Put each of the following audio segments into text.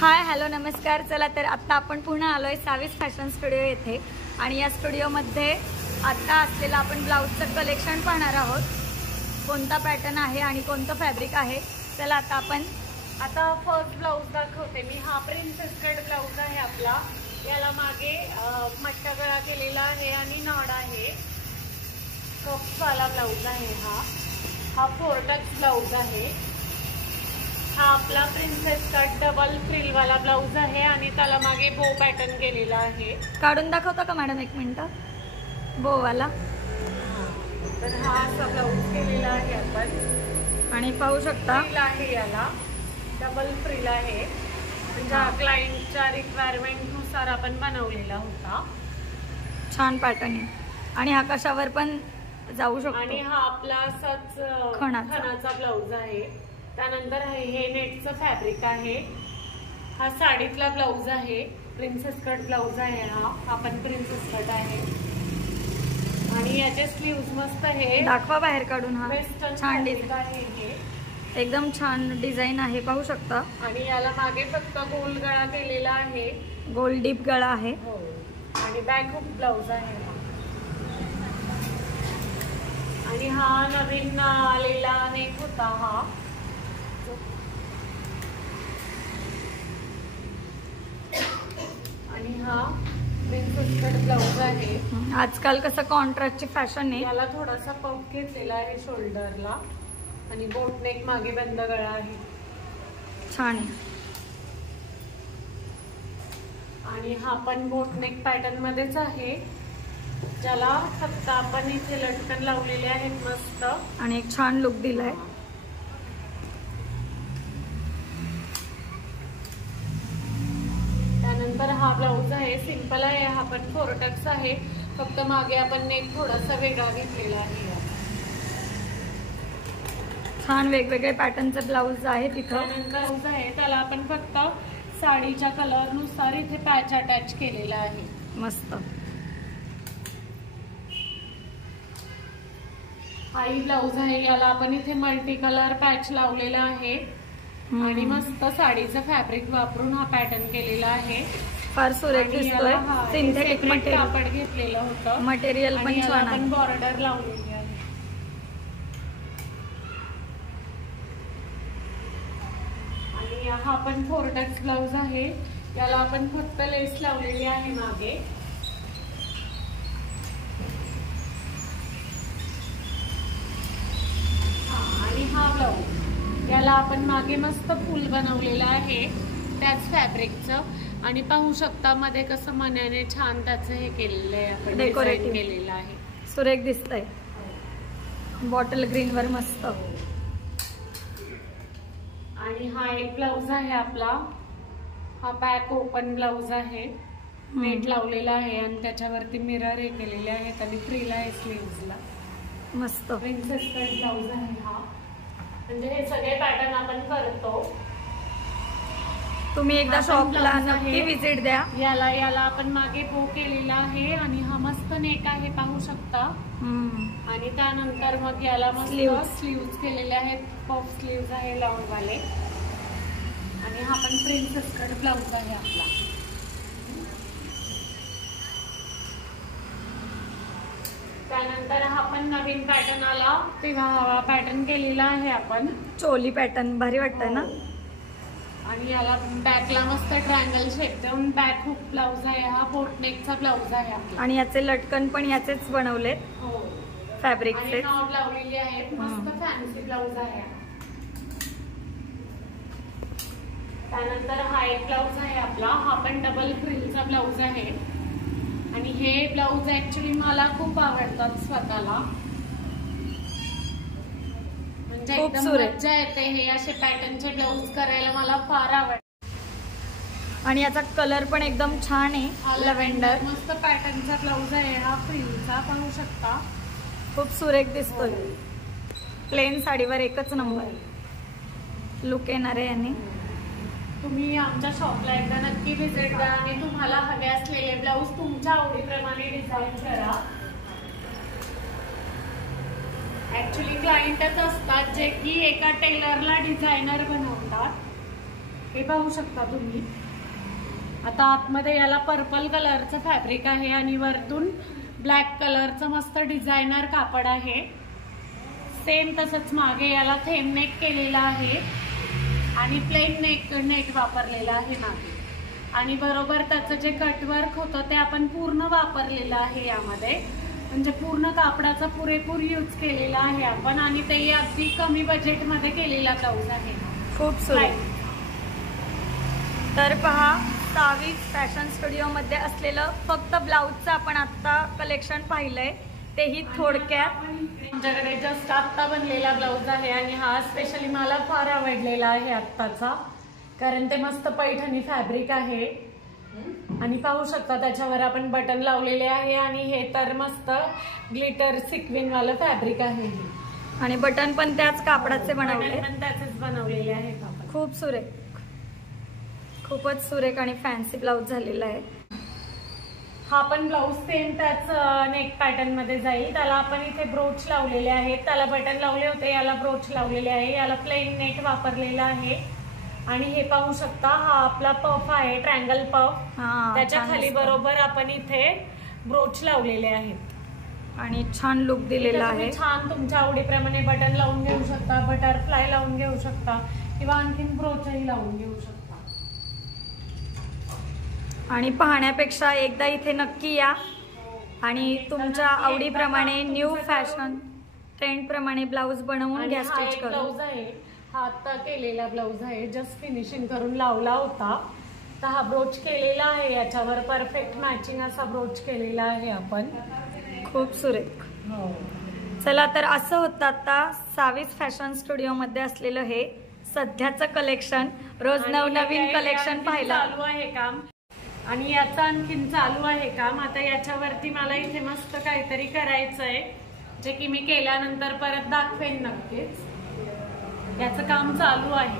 Hi hello नमस्कार। चला तर आता आपण पुन्हा आलोय सावीस फॅशन स्टुडिओ येथे आणि या स्टुडिओमध्ये आता असलेला आपण ब्लाऊजचं कलेक्शन पाहणार आहोत। कोणता पॅटर्न आहे आणि कोणतं फॅब्रिक आहे। चला आता फर्स्ट ब्लाऊज दाखवते मी। हा प्रिन्सेस कट ब्लाऊज आहे आपला। याला मागे मटका गळा केलेला आहे आणि नॉड आहे। कप्स वाला ब्लाऊज आहे हा 4 टक्स ब्लाऊज आहे। हा आपला प्रिन्सेस कट डबल फ्रिल वाला ब्लाऊज आहे आणि त्याला मागे बो पॅटर्न केलेला आहे। काढून दाखवता का मॅडम एक मिनिट बो वाला। तर हा असा ब्लाऊज केलेला आहे आपण आणि पाहू शकता फ्रिल आहे, याला डबल फ्रिल आहे। म्हणजे क्लायंटच्या रिक्वायरमेंट नुसार आपण बनवलेला होता। छान पॅटर्न आहे आणि हा कशावर पण जाऊ शकतो। आणि हा आपला असाच खणाचा ब्लाऊज आहे। त्यानंतर हे नेटचं फॅब्रिक आहे। हा साडीतला ब्लाऊज आहे, प्रिन्सेस कट ब्लाऊज आहे। हा पण प्रिन्सेस कट आहे आणि याचे स्लीव्स मस्त आहे। दाखवा बाहेर काढून। हा छान डिझाइन आहे, हे एकदम छान डिझाइन आहे, पाहू शकता। आणि याला मागे फक्त गोल गळा केलेला आहे, गोल डीप गळा आहे आणि बॅक हुक ब्लाऊज आहे। आणि हा नवीन आलेला नेक होता हा। आणि हा प्रिन्सेस कट ब्लाऊज आहे। आजकाल कसं कॉन्ट्रास्टची फॅशन आहे। याला थोडासा पफ घेतलेला आहे शोल्डरला आणि बोट नेक मागे बंद गळा आहे, छान आहे। आणि हा पण बोट नेक पॅटर्न मध्येच आहे, ज्याला फक्त आपण इथे लटकन लावलेले आहेत मस्त आणि एक छान लुक दिलाय। त्यानंतर हा ब्लाऊज आहे, सिंपल आहे। हा पण 4 टक्स आहे, फक्त मागे आपण नेक थोडासा वेगळा घेतलेला आहे। छान वेगवेगळे पॅटर्नचे ब्लाऊज आहे तिथं। ब्लाऊज आहे त्याला आपण फक्त साडीच्या कलर नुसार इथे पॅच अटॅच केलेला आहे, मस्त। हाही ब्लाऊज आहे, याला आपण इथे मल्टी कलर पॅच लावलेला आहे आणि मस्त साडीचं फॅब्रिक वापरून हा पॅटर्न केलेला आहे। फार सुरेख दिसतोय। सिंथेटिक मटेरियल कापड घेतलेलं होतं, मटेरियल पण छान आहे। बॉर्डर लावलेली आहे आणि हा पण 4 टक्स ब्लाऊज आहे। याला आपण फक्त लेस लावलेली आहे मागे। आणि हा ब्लाऊज याला आपण मागे मस्त फुल बनवलेलं आहे त्याच फॅब्रिकचं आणि पाहू शकता मध्ये कसं मण्याने छान त्याचं हे केलेलं आहे, आपण डेकोरेट केलेलं आहे। सुरेख दिसतंय, बॉटल ग्रीन वर मस्त। आणि हा एक ब्लाऊज आहे आपला। हा बॅक ओपन ब्लाऊज आहे, नेट लावलेला आहे आणि त्याच्यावरती मिरर हे केलेले आहेत आणि फ्रील आहे स्लीव्सला, मस्त। प्रिन्सेस कट ब्लाऊज आहे हा। म्हणजे हे सगळे पॅटर्न आपण करतो। तुम्ही एकदा शॉपला नक्की विजिट द्या। याला आपण मागे बो केलेला आहे आणि हा मस्त नेक आहे, पाहू शकता। आणि त्यानंतर मग याला मस्त स्लीव्स केलेले आहेत, पफ स्लीव्स आहे लॉंग वाले। आणि हा पण प्रिन्सेस कट ब्लाऊज आहे आपला। त्यानंतर हा पण नवीन पॅटर्न आला, तेव्हा हा पॅटर्न केलेला आहे आपण, चोली पॅटर्न भारी वाटतंय ना। आणि याला बॅकला मस्त ट्रायंगल शेप देऊन बॅक हुक ब्लाऊज आहे हा, बोटनेकचा ब्लाऊज आहे आपला। आणि याचे लटकन पण याचेच बनवले फॅब्रिकचे, नॉड लावलेली आहे, मस्त फॅन्सी ब्लाऊज आहे। त्यानंतर हा एक ब्लाऊज आहे आपला। हा पण डबल फ्रिलचा ब्लाऊज आहे आणि हे ब्लाऊज ऍक्च्युली मला खूप आवडतात स्वतःला, म्हणजे एकदम मजा येते हे असे पॅटर्नचे ब्लाऊज करायला, मला फार आवडतं। आणि याचा कलर पण एकदम छान आहे, लव्हेंडर मस्त पॅटर्नचा ब्लाऊज आहे हा, फ्रिलचा, पाहू शकता। खूप सुरेख दिसतोय, प्लेन साडीवर एकच नंबर लुक येणार आहे याने। तुम्ही आमच्या शॉपला एकदा नक्की व्हिजिट द्या आणि तुम्हाला हवे असलेले ब्लाऊज तुमच्या आवडीप्रमाणे डिझाईन करा। ऍक्च्युली क्लायंटच असतात जे की एका टेलरला डिझायनर बनवतात हे पाहू शकता तुम्ही। आता आतमध्ये याला पर्पल कलरचं फॅब्रिक आहे आणि वरतून ब्लॅक कलरचं मस्त डिझायनर कापड आहे। सेम तसंच मागे याला थेम नेक केलेला आहे आणि प्लेन नेट वापरलेला आहे मागे, आणि बरोबर त्याचं जे कटवर्क होतं ते आपण पूर्ण वापरलेलं आहे यामध्ये, म्हणजे पूर्ण कापडाचा पुरेपूर यूज केलेला आहे आपण, आणि ते अगदी कमी बजेटमध्ये केलेला ब्लाऊज आहे। खूप सुरेख। तर पहा, साविज फॅशन स्टुडिओमध्ये असलेलं फक्त ब्लाऊजचं आपण आता कलेक्शन पाहिलंय, तेही थोडक्यात। आमच्याकडे जस्ट आत्ता बनलेला ब्लाऊज आहे आणि हा स्पेशली मला फार आवडलेला आहे आत्ताचा, कारण ते मस्त पैठणी फॅब्रिक आहे आणि पाहू शकता त्याच्यावर आपण बटन लावलेले आहे, आणि हे तर मस्त ग्लिटर सिक्विन वालं फॅब्रिक आहे आणि बटन पण त्याच कापडाचे बनवले, पण त्याचेच बनवलेले आहेत आपण। खूप सुरेख, खूपच सुरेख आणि फॅन्सी ब्लाऊज झालेला आहे। हा पण ब्लाऊज सेम त्याच नेक पॅटर्न मध्ये जाईल। त्याला आपण इथे ब्रोच लावलेले आहेत, त्याला बटन लावले होते, याला ब्रोच लावलेले आहे, याला प्लेन नेट वापरलेला आहे, आणि हे पाहू शकता हा आपला पफ आहे, ट्रायंगल पफ, त्याच्या खाली बरोबर आपण इथे ब्रोच लावलेले आहेत आणि छान लुक दिलेला आहे। छान तुमच्या आवडीप्रमाणे बटन लावून घेऊ शकता, बटरफ्लाय लावून घेऊ शकता, किंवा आणखीन ब्रोचही लावून घेऊ शकता। आणि पाहण्यापेक्षा एकदा इथे नक्की या आणि तुमच्या आवडीप्रमाणे न्यू फॅशन ट्रेंड प्रमाणे ब्लाऊज बनवून घ्या, स्टिच करून। ब्लाऊज आहे हा आता केलेला ब्लाऊज आहे, जस्ट फिनिशिंग करून लावला होता, तर हा ब्रोच केलेला आहे, याच्यावर परफेक्ट मॅचिंग असा ब्रोच केलेला आहे आपण। खूप सुरेख। चला, तर असं होतं आता साविज फॅशन स्टुडिओ मध्ये असलेलं हे सध्याचं कलेक्शन। रोज नवनवीन कलेक्शन पाहायला चालू आहे काम, आणि याचं आणखीन चालू आहे काम। आता याच्यावरती मला इथे मस्त काहीतरी करायचंय, जे की मी केल्यानंतर परत दाखवेन नक्कीच। याचं काम चालू आहे।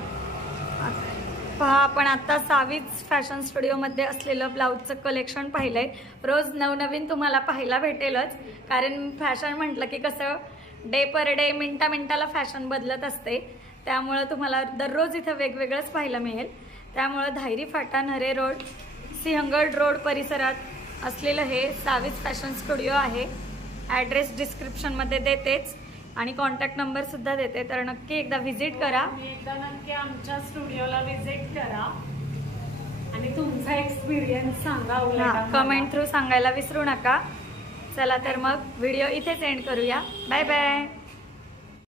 पहा, आपण आता साविज फॅशन स्टुडिओ मध्ये असलेलं ब्लाऊजचं कलेक्शन पाहिलंय। रोज नवनवीन तुम्हाला पाहायला भेटेलच, कारण फॅशन म्हटलं की कसं डे पर डे, मिनिटा मिनिटाला फॅशन बदलत असते, त्यामुळे तुम्हाला दररोज इथं वेगवेगळंच पाहायला मिळेल। त्यामुळे धायरी फाटा, नरे रोड, सिंहगड रोड परिसरात असलेलं हे साविज फॅशन स्टुडिओ आहे। ॲड्रेस डिस्क्रिप्शनमध्ये देतेच आणि कॉन्टॅक्ट नंबर सुद्धा देते, तर नक्की एकदा व्हिजिट करा। एकदा नक्की आमच्या स्टुडिओला व्हिजिट करा आणि तुमचा एक्सपिरियन्स सांगा, कमेंट थ्रू सांगायला विसरू नका। चला, तर मग व्हिडिओ इथेच एंड करूया। Bye bye.